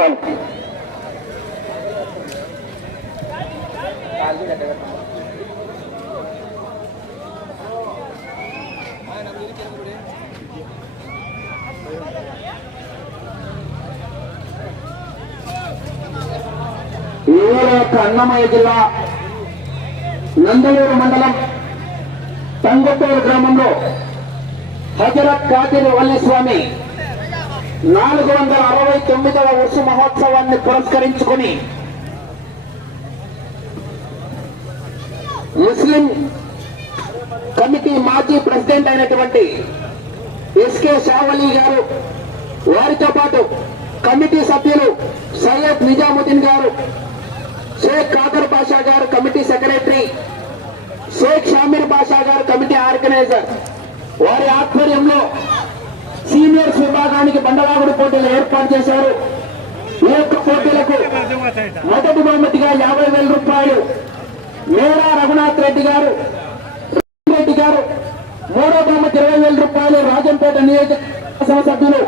నమస్కారాలు ఇవాళ అన్నమయ్య జిల్లా నందలూరు మండలం తంగటూరు గ్రామంలో హజరత్ కాతిరి వల్లి స్వామి నాలుగు వందల అరవై తొమ్మిదవ వర్ష మహోత్సవాన్ని పురస్కరించుకొని ముస్లిం కమిటీ మాజీ ప్రెసిడెంట్ అయినటువంటి ఎస్కే షావలి గారు వారితో పాటు కమిటీ సభ్యులు సయ్యద్ నిజాముద్దీన్ గారు షేక్ కాదర్ బాషా గారు కమిటీ సెక్రటరీ షేక్ షామీర్ బాషా గారు కమిటీ ఆర్గనైజర్. వారి ఆధ్వర్యంలో సీనియర్స్ విభాగానికి బండవాగుడు పోటీలు ఏర్పాటు చేశారు. ఈ యొక్క పోటీలకు మొదటి బహుమతిగా యాభై వేల రూపాయలు మేరా రఘునాథ్ రెడ్డి గారు రెడ్డి గారు. మూడో బహుమతి ఇరవై వేల రూపాయలు రాజంపేట నియోజకవర్గ సభ్యులు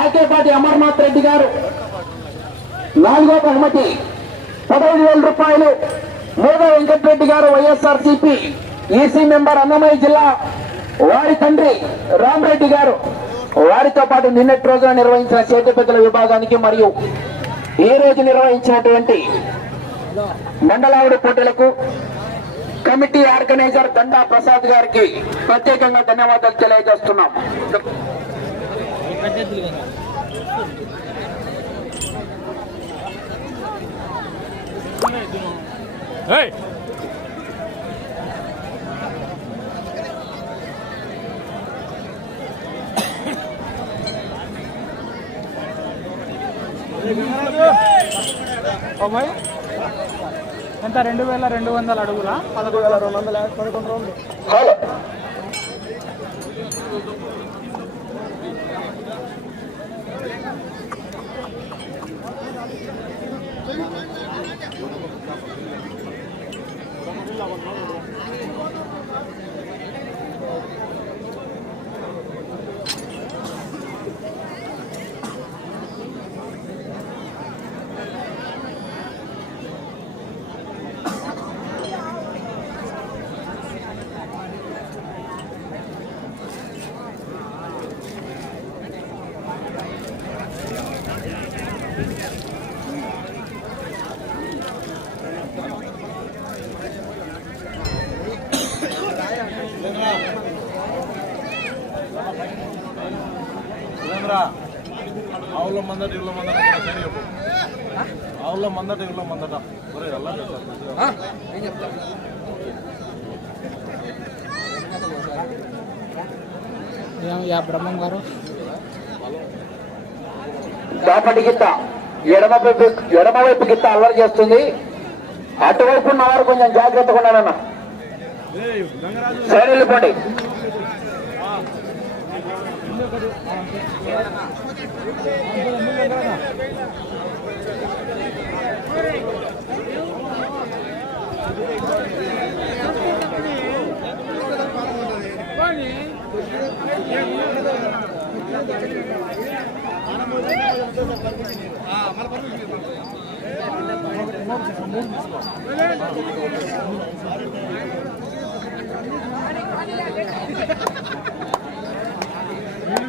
ఆకేపాటి అమర్నాథ్ రెడ్డి గారు. నాలుగో బహుమతి పదహైదు వేల రూపాయలు మూడో వెంకటరెడ్డి గారు YSR CP EC member Annamayya జిల్లా వారి తండ్రి రామరెడ్డి గారు. వారితో పాటు నిన్నటి రోజున నిర్వహించిన చేతిపెద్దల విభాగానికి మరియు ఈ రోజు నిర్వహించినటువంటి మండలావుడి పోటీలకు కమిటీ ఆర్గనైజర్ దండా ప్రసాద్ గారికి ప్రత్యేకంగా ధన్యవాదాలు తెలియజేస్తున్నాం Hey! అమ్మాయి ఎంత? రెండు వేల రెండు వందల అడుగులా? పదకొండు వేల రెండు వందల పదకొండు రోజులు దాపటి గిత్త ఎడమ వైపు ఎడమ వైపు గిత్త అల్లరి చేస్తుంది. అటువైపు ఉన్న వారు కొంచెం జాగ్రత్తగా ఉన్నారన్న సరే వెళ్ళిపోండి. నీళ్ళు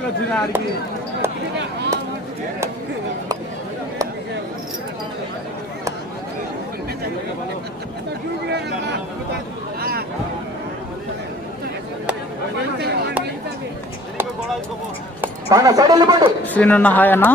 వచ్చిన ఆడికి మన సైడ్ వెళ్ళిపోండి శ్రీనున్న హాయ్ అన్న.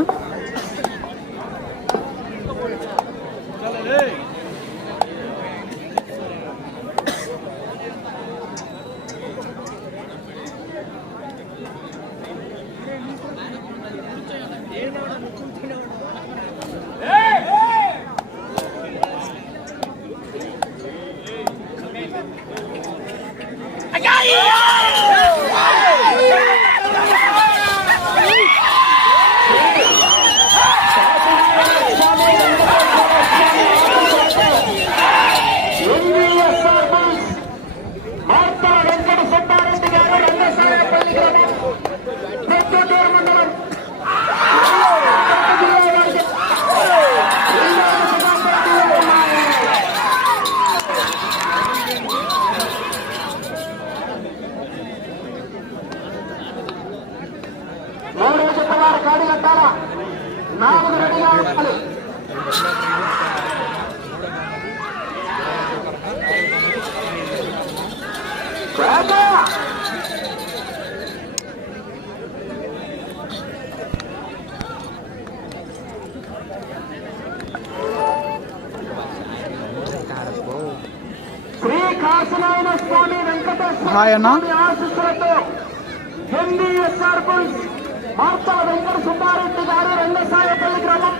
ఉన్నాయన్న మార్తల వెంకట సుబ్బారెడ్డి గారు రంగసాయపల్లి గ్రామం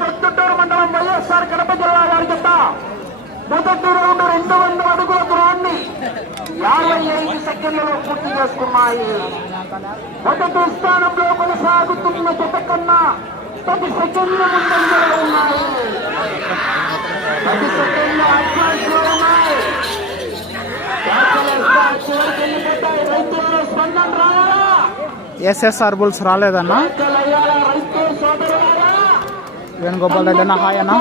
మండలం వైఎస్ఆర్ కడప జిల్లా వారి జత మొదటి రౌండ్ రెండు వందల అడుగుల దూరాన్ని యాభై ఐదు సెకండ్లలో పూర్తి చేసుకున్నాయి మొదటి స్థానంలో కొనసాగుతున్న జత కన్నా పది సెకండ్ల ముందంజలో ఉన్నాయి పది సెకండ్ల అడ్వాన్స్లో ఉన్నాయి చివరికి వెళ్ళిపోతాయి రైతుల స్పందన రావాలా ఎస్ఎస్ఆర్ బుల్స్ రాలేదన్నా? వేణుగోపాల్ రెడ్డి అన్న హాయ్ అన్న.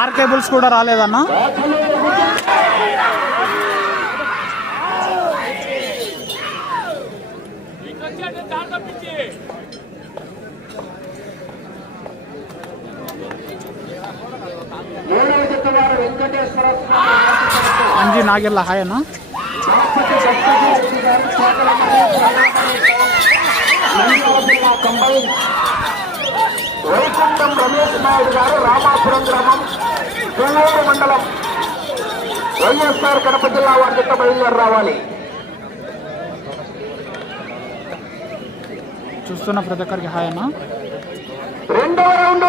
ఆర్కే బుల్స్ కూడా రాలేదన్నా వ్యాఖ్యలు గుర్తించండి. ఏడవ జత వారు వెంకటేశ్వర స్వామి ఆశీస్సులతో అంజీ నాగెల్ల హాయ్ అన్న తిరుపతి దత్తగిరి గారు చేతల నంద్యాల జిల్లా కంబైన్ వైకుంఠం రమేష్ నాయుడు గారు రామాపురం గ్రామం కొల్లూరు మండలం. వైఎస్ఆర్ కడప జిల్లా వారి జత బయలుదేరి రావాలి. చూస్తున్న ప్రతి ఒక్కరికి హాయ్ అన్న. రెండవ రౌండ్.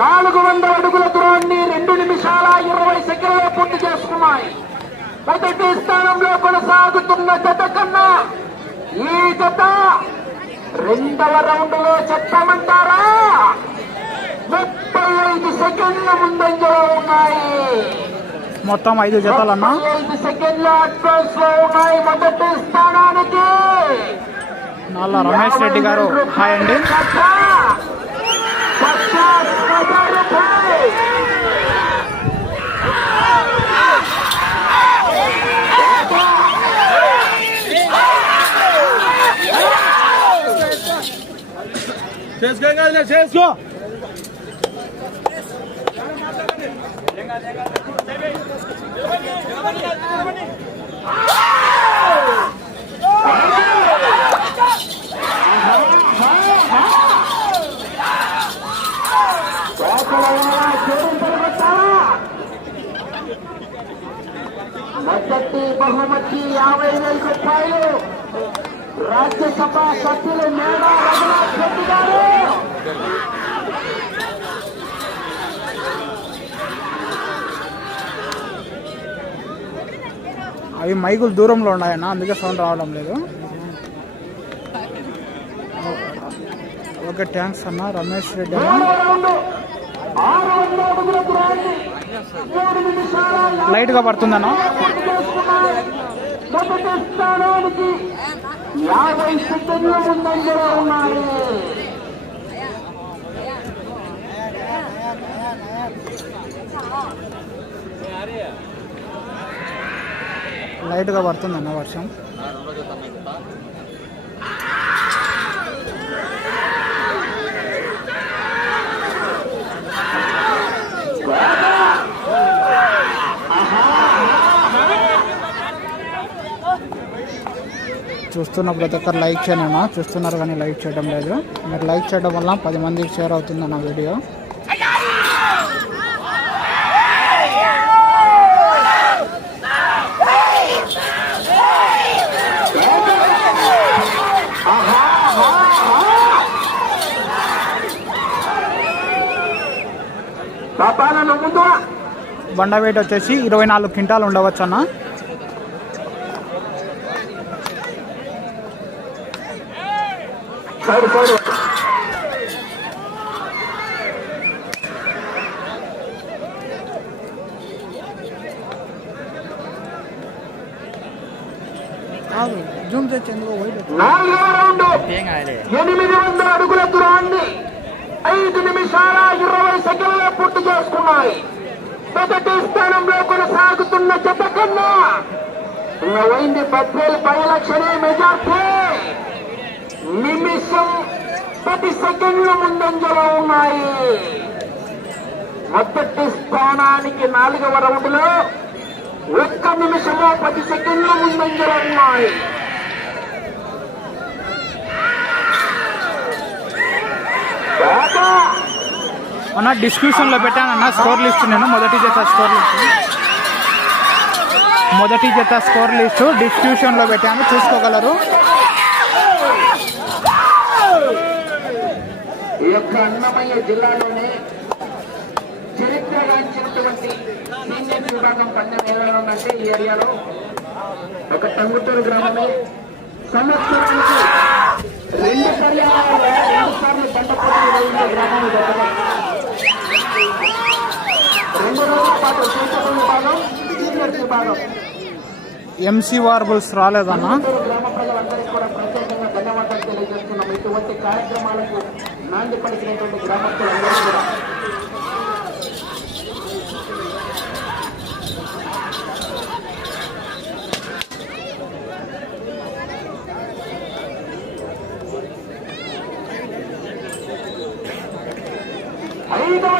నాలుగు వందల అడుగుల దూరాన్ని రెండు నిమిషాల ఇరవై సెకండ్లో పూర్తి చేసుకున్నాయి. మొదటి స్థానంలో కొనసాగుతున్న జత కన్నా ఈ జత రెండవ రౌండ్లో చెప్పమంటారా? ముప్పై ఐదు సెకండ్ల ముందంజలో ఉన్నాయి. మొత్తం ఐదు జతలన్న? ఐదు సెకండ్ల అడ్వాన్స్లో ఉన్నాయి మొదటి స్థానానికి. నల్ల రమేష్ రెడ్డి గారు హాయ్ అండి. చేసుకో కాదులే చేసుకో మొదటి బహుమతి యాభై వేల రూపాయలు రాజ్యసభ సభ్యులు మేడా రఘునాథ్ రెడ్డి గారు అవి మైకులు దూరంలో ఉన్నాయన్న అందుకే సౌండ్ రావడం లేదు. ఓకే థ్యాంక్స్ అన్న. రమేష్ రెడ్డి అన్న. లైట్గా పడుతుందన్న యాభై ముందంజలో ఉన్నాయి లైట్గా పడుతుందన్న వర్షం. చూస్తున్న ప్రతి ఒక్కరు లైక్ చేయండి చూస్తున్నారు కానీ లైక్ చేయడం లేదు. మీరు లైక్ చేయడం వల్ల పది మందికి షేర్ అవుతుంది అన్న వీడియో. బండ వెయిట్ వచ్చేసి ఇరవై నాలుగు క్వింటాలు ఉండవచ్చు అన్న జూమ్ తెచ్చి ఎందుకో వైట్ నాలుగవ రౌండ్. ఎనిమిది వందల అడుగుల దూరాన్ని ఐదు నిమిషాల ఇరవై సెకండ్ల పూర్తి చేసుకున్నాయి. మొదటి స్థానంలో కొనసాగుతున్న జత కన్నా ఇంకా పది లక్షలే మెజార్టీ. నిమిషం పది సెకండ్ల ముందంజలో ఉన్నాయి. మొదటి స్థానానికి నాలుగవ రౌండ్లో ఒక్క నిమిషము పది సెకండ్ల ముందంజలో ఉన్నాయి. బాబా అన్న డిస్క్రిప్షన్లో పెట్టానన్న స్కోర్ లిస్ట్ నేను మొదటి జత స్కోర్ లిస్ట్. మొదటి జత స్కోర్ లిస్టు డిస్క్రిప్షన్లో పెట్టాను చూసుకోగలరు. ఈ యొక్క అన్నమయ్య జిల్లాలోనే చరిత్రగాంచినటువంటి సీనియర్ విభాగం పందెం ఏదైనా ఉందంటే ఈ ఏరియాలో ఒక టంగుటూరు గ్రామమే. సంవత్సరానికి రెండు పర్యాయాలు రెండు సార్లు పంట పోటీ గ్రామం రెండు రోజుల పాటు సూచన విభాగం సీనియర్ విభాగం ఎంసీ వార్బుల్స్ రాలేదన్నా. గ్రామ ప్రజలందరికీ కూడా ప్రత్యేకంగా ధన్యవాదాలు తెలియజేస్తున్నాం ఇటువంటి కార్యక్రమాలకు నాంది పలికినటువంటి గ్రామస్తులందరూ కూడా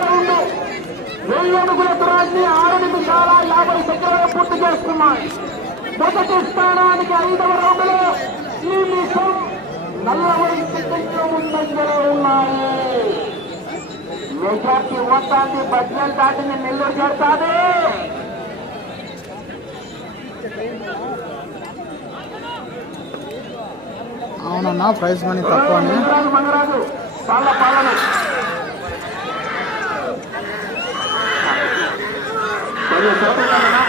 రౌండ్ వెయ్యి అడుగుల దూరాన్ని ఆరు నిమిషాల యాభై సెకండ్లు పూర్తి చేసుకున్నాయి. మొదటి స్థానానికి ఐదవ రౌండ్లో నిమిషం నలభై సెకండ్లు ముందంజలో ఉన్నాయి. మెజార్టీ మొత్తాన్ని బడ్జెట్ దాటిని నెల్లూరు చేస్తాది అవునన్నా ప్రైజ్ మనీ మంగరాజు మంగరాజు పాల పాలన. కొంచెం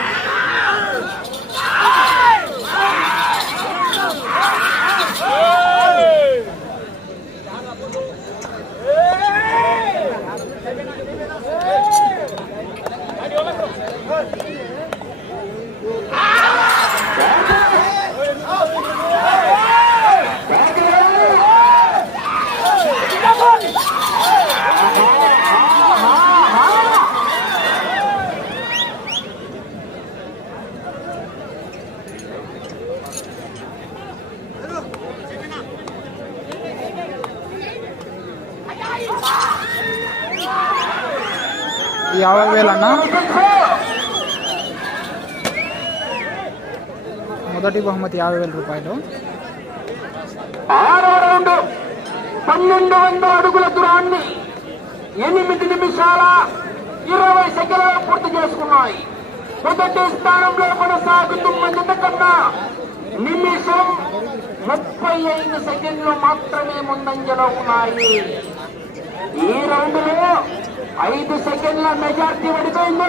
యాభై వేలన్నా మొదటి బహుమతి యాభై వేల రూపాయలు. రౌండ్ పన్నెండు వందల అడుగుల దూరాన్ని ఎనిమిది నిమిషాల ఇరవై సెకండ్లలో పూర్తి చేసుకున్నాయి. మొదటి స్థానంలో కొనసాగుతున్న జత నిమిషం ముప్పై ఐదు సెకండ్లు మాత్రమే ముందంజలో ఉన్నాయి. ఈ రౌండ్లో ఐదు సెకండ్ల మెజార్టీ పడిపోయింది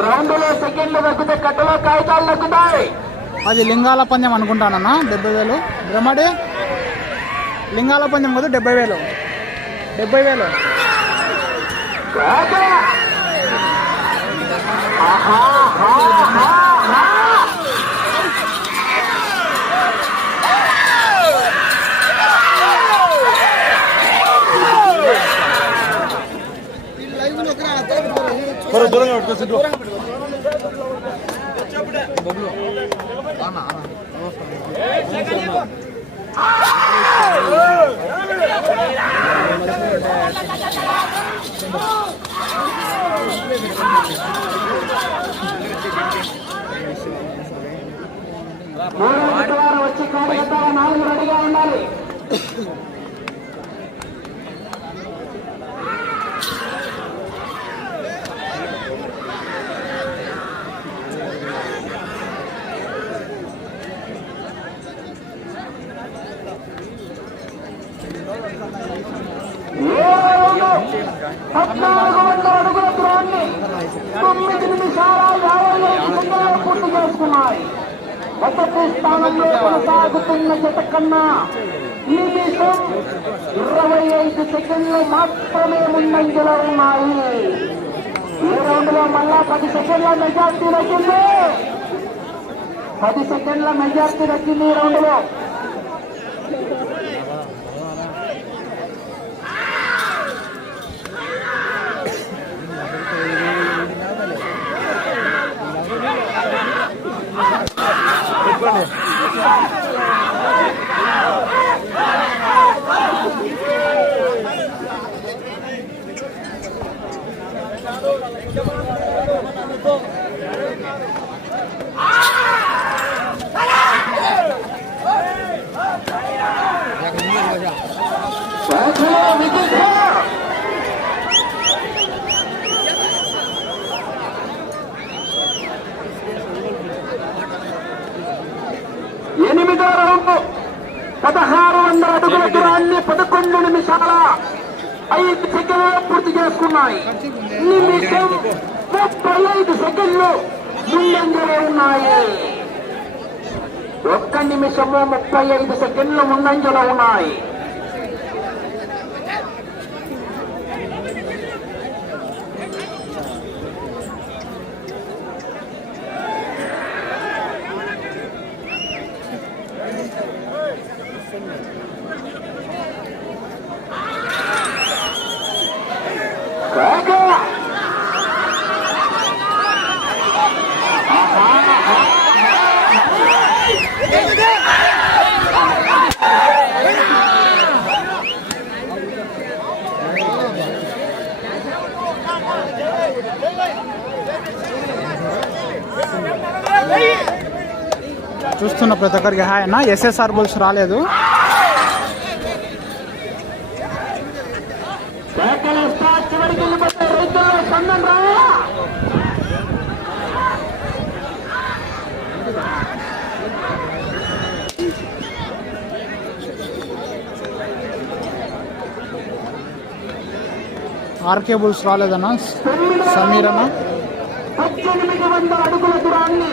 రౌండ్లో సెకండ్లు తగ్గితే కట్టలో కాగితాలు తగ్గుతాయి. అది లింగాల పందెం అనుకుంటానన్నా డెబ్బై వేలు. బ్రహ్మడి లింగాల పందెం కదా డెబ్బై వేలు. డెబ్బై వేలు. ఆహా, మరి దూరంగా పెట్టుకో మూడో వచ్చి కార్యకర్తలు నాలుగు రెడీగా ఉండాలి పద్నాలుగు వందల అడుగుల దూరాన్ని తొమ్మిది నిమిషాల యాభై ఐదు సెకండ్లు పూర్తి చేసుకున్నాయి మొదటి స్థానంలో కొనసాగుతున్న జత కన్నా నిమిషం ఇరవై ఐదు సెకండ్లు మాత్రమే ముందంజలో ఉన్నాయి. ఈ రౌండ్లో మళ్ళా పది సెకండ్ల మెజార్టీ వచ్చింది. పది సెకండ్ల మెజార్టీ వచ్చింది ఈ రౌండ్లో. Vai, vai, vai, vai. పదహారు వందల అడుగుల దూరాన్ని పదకొండు నిమిషాల ఐదు సెకండ్లు పూర్తి చేసుకున్నాయి. నిమిషం ముప్పై ఐదు సెకండ్లు ముందంజలో ఉన్నాయి. ఒక్క నిమిషము ముప్పై ఐదు సెకండ్లు ముందంజలో ఉన్నాయి. చూస్తున్న ప్రతి ఒక్కరికి హాయ్ అన్న. ఎస్ఎస్ఆర్ బుల్స్ రాలేదు. కేకలు స్టార్ట్ స్పందన ఆర్కే బుల్స్ రాలేదన్న. సమీర్ అన్న పద్దెనిమిది వందల అడుగుల దూరాన్ని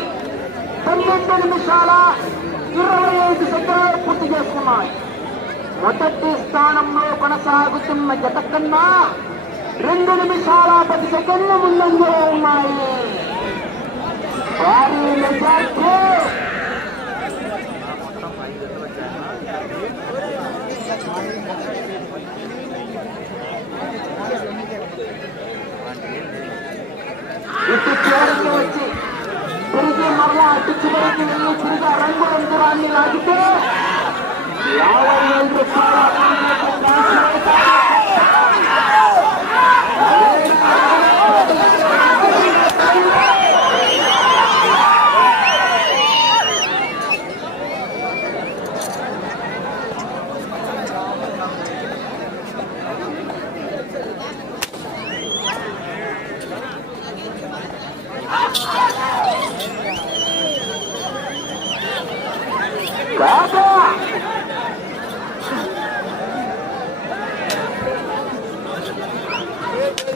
పన్నెండు నిమిషాల ఇరవై ఐదు సెకండ్లు పూర్తి చేసుకున్నాయి. మొదటి స్థానంలో కొనసాగుతున్న జత కన్నా రెండు నిమిషాల పది సెకండ్ల ముందంజలో ఉన్నాయి. భారీ మెజార్టీ. ఇటు చివరికి వచ్చి తిరిగి మరలా అటు చివరికి వెళ్ళి తిరిగి రంగు రంగురాన్ని లాగితే యాభై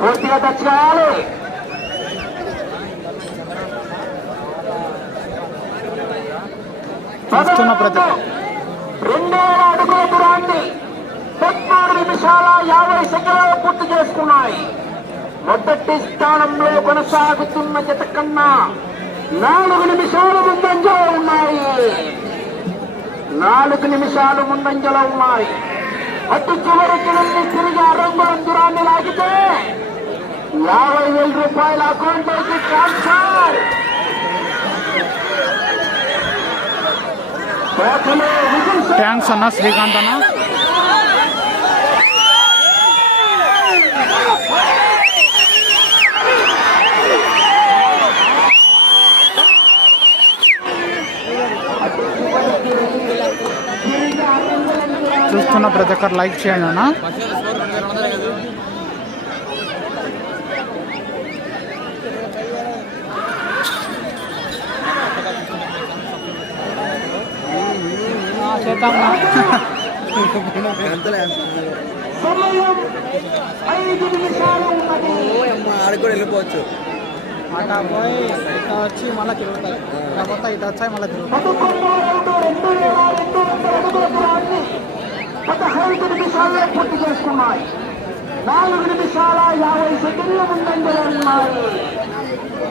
పూర్తిగా టచ్ కావాలి రెండో అడుగుల దూరాన్ని పద్మూడు నిమిషాల యాభై సెకండ్లు పూర్తి చేసుకున్నాయి. మొదటి స్థానంలో కొనసాగుతున్న జత కన్నా నాలుగు నిమిషాలు ముందంజలో ఉన్నాయి. నాలుగు నిమిషాలు ముందంజలో ఉన్నాయి. అటు చివరికి వెళ్ళి తిరిగి అరంగులం దూరాన్ని లాగితే యాభై వేల రూపాయల అకౌంట్లోకి ట్రాన్స్ఫర్ థ్యాంక్స్ అన్న శ్రీకాంత్ అన్న. చూస్తున్న ప్రతి ఒక్కరు లైక్ చేయండి అన్న. చేద్దాం సమయం ఐదు నిమిషాలు ఉన్నది ఆడికి కూడా వెళ్ళిపోవచ్చు అట్లా పోయి ఇట్లా వచ్చి మళ్ళీ తిరుగుతాయి లేకపోతే ఇటు వచ్చాయి మళ్ళీ తిరుగుతాయి పదకొండు రెండు రెండు వేల రెండు వందల అడుగుల దూరాన్ని పదహైదు నిమిషాల్లో పూర్తి చేసుకున్నాయి నాలుగు నిమిషాల యాభై సెకండ్ల ముందంజలో ఉన్నాయి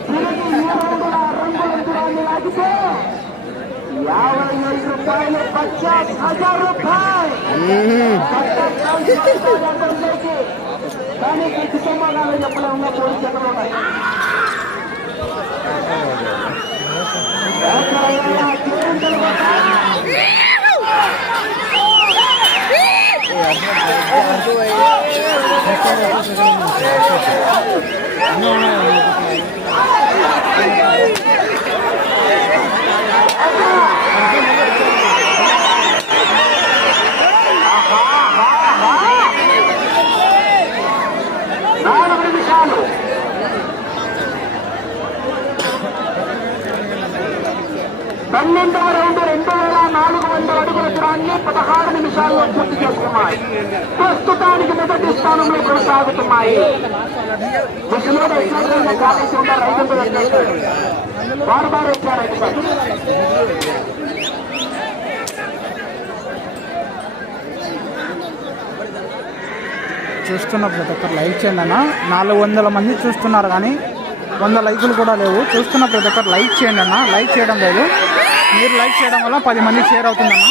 తిరిగి ఈ రౌండ్ల రంగుల దూరాన్ని లాగితే యాభై ఐదు రూపాయలు పచాస్ హజార్ రూపాయలు కానీ ప్రతి సమాధానం చెప్పలేము పోలీసు జతలు ఉన్నాయి ఎక్కడైనా నాలుగు నిమిషాలు పన్నెండవ రౌండ్ రెండు వేల నాలుగు వందల అడుగుల దూరాన్ని పదహారు నిమిషాల్లో పూర్తి చేసుకున్నాయి ప్రస్తుతానికి మొదటి స్థానంలో కొనసాగుతున్నాయి వారు బాగా వచ్చారు ఐదు సార్లు. చూస్తున్న ప్రతి ఒక్కరు. లైక్ చేయండి అన్న. నాలుగు వందల మంది చూస్తున్నారు కానీ వంద లైకులు కూడా లేవు. చూస్తున్న ప్రతి ఒక్కరు లైక్ చేయండి అన్న. లైక్ చేయడం లేదు. మీరు లైక్ చేయడం వల్ల పది మంది షేర్ అవుతుందన్నా.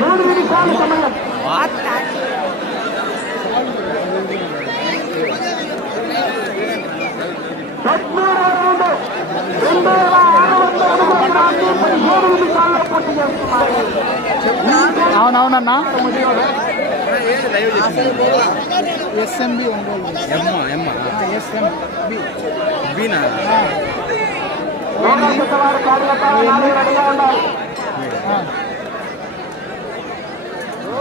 మూడు నిమిషాలు సమయం పదమూడవ రౌండ్ రెండు వేల ఆరు వందల అడుగుల దూరాన్ని పదిహేడు నిమిషాల్లో పూర్తి చేస్తున్నాయి అవునవునన్నా. ఎస్ఎంబి ఒంగోలు. ఎమ్మ ఎమ్మ. ఎస్ఎంబి. బీనా? రోడ్ల చుట్టూ వారు కార్యకర్తలు నాలుగు రెడీగా ఉండాలి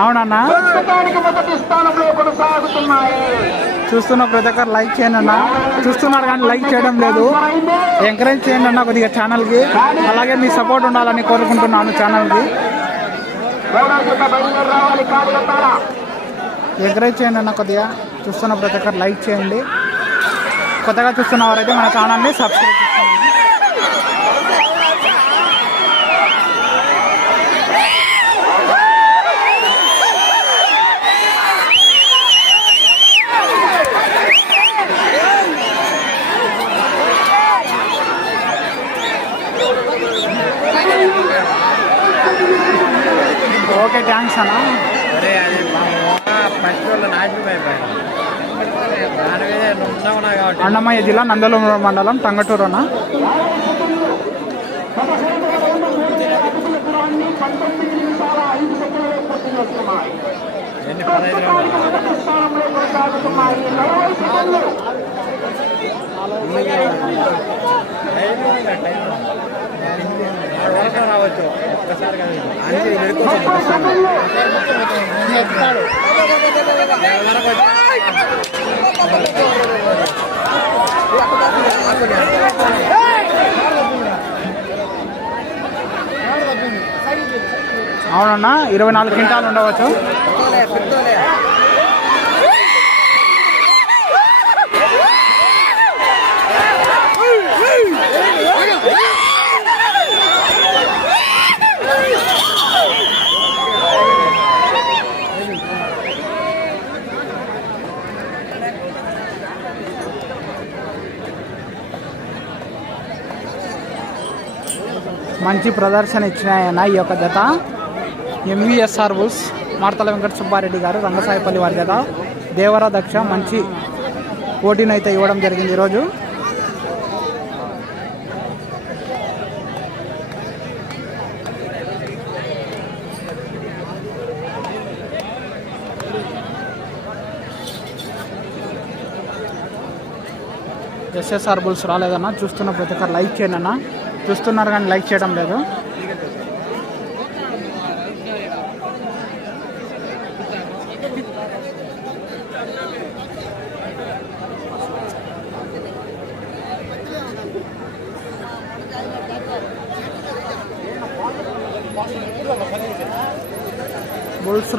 అవునన్నా? ప్రస్తుతానికి మొదటి స్థానంలో కొనసాగుతున్నాయి. చూస్తున్న ప్రతి ఒక్కరు లైక్ చేయండి అన్న. చూస్తున్నారు కానీ లైక్ చేయడం లేదు. ఎంకరేజ్ చేయండి అన్న కొద్దిగా ఛానల్కి అలాగే మీ సపోర్ట్ ఉండాలని కోరుకుంటున్నాను ఛానల్కి ఎంకరేజ్ చేయండి అన్న కొద్దిగా. చూస్తున్న ప్రతి ఒక్కరు లైక్ చేయండి. కొత్తగా చూస్తున్న వారైతే మన ఛానల్ని సబ్స్క్రైబ్ చేసుకోండి ఓకే థ్యాంక్స్ అన్న అరే అది ఫస్ట్ వాళ్ళ నాశనం అయిపోయాను దాని మీద నువ్వు ఉన్నావు నా కాబట్టి అన్నమయ్య జిల్లా నందలూరు మండలం టంగటూరు అన్న పంతొమ్మిది నిమిషాల ఐదు సెకండ్లలో పూర్తి చేస్తున్నాయి ఎన్ని పదహైదు రోజులు మొదటి స్థానంలో కొనసాగుతున్నాయి నలభై సెకండ్లు టైం రావచ్చు ఒక్కసారి అవునన్నా ఇరవై నాలుగు క్వింటాలు ఉండవచ్చు. మంచి ప్రదర్శన ఇచ్చినాయన్న ఈ యొక్క జత. ఎంవిఎస్ఆర్ బుల్స్ మార్తల వెంకట సుబ్బారెడ్డి గారు రంగసాయిపల్లి వారి కదా. దేవరా దక్ష మంచి పోటీని అయితే ఇవ్వడం జరిగింది ఈరోజు. ఎస్ఎస్ఆర్ బుల్స్ రాలేదన్నా చూస్తున్న ప్రతి ఒక్కరు లైక్ చేయండి అన్న. చూస్తున్నారు కానీ లైక్ చేయడం లేదు.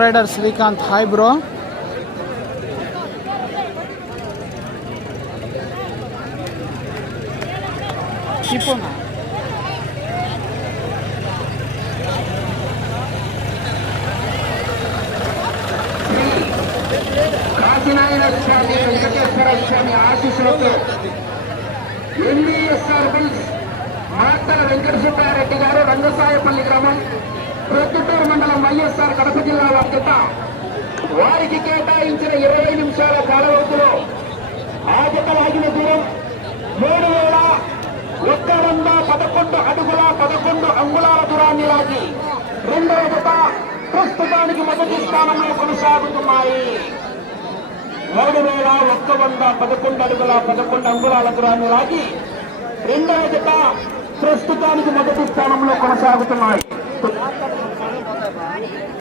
రైడర్ శ్రీకాంత్ హాయ్ బ్రో చెప్పనా స్వామి వెంకటేశ్వర స్వామి ఆశీస్సులతో ఎంబీఎస్ఆర్ బిల్స్ మాతల వెంకట సుబ్బారెడ్డి గారు రంగసాయపల్లి గ్రామం. ప్రొద్దుటూరు మండలం వైఎస్ఆర్ కడప జిల్లా వార్త వారికి కేటాయించిన ఇరవై నిమిషాల కాలవతులో ఆజకలాగిన దూరం మూడు వేల ఒక్క వంద పదకొండు అడుగుల పదకొండు అంగుళాల దూరాన్ని లాగి రెండవ జత ప్రస్తుతానికి మొదటి స్థానంలో కొనసాగుతున్నాయి. మూడు వేల ఒక్క వంద పదకొండు అడుగుల పదకొండు అంగుళాల దూరాన్ని లాగి రెండవ జత ప్రస్తుతానికి మొదటి స్థానంలో కొనసాగుతున్నాయి. Thank you.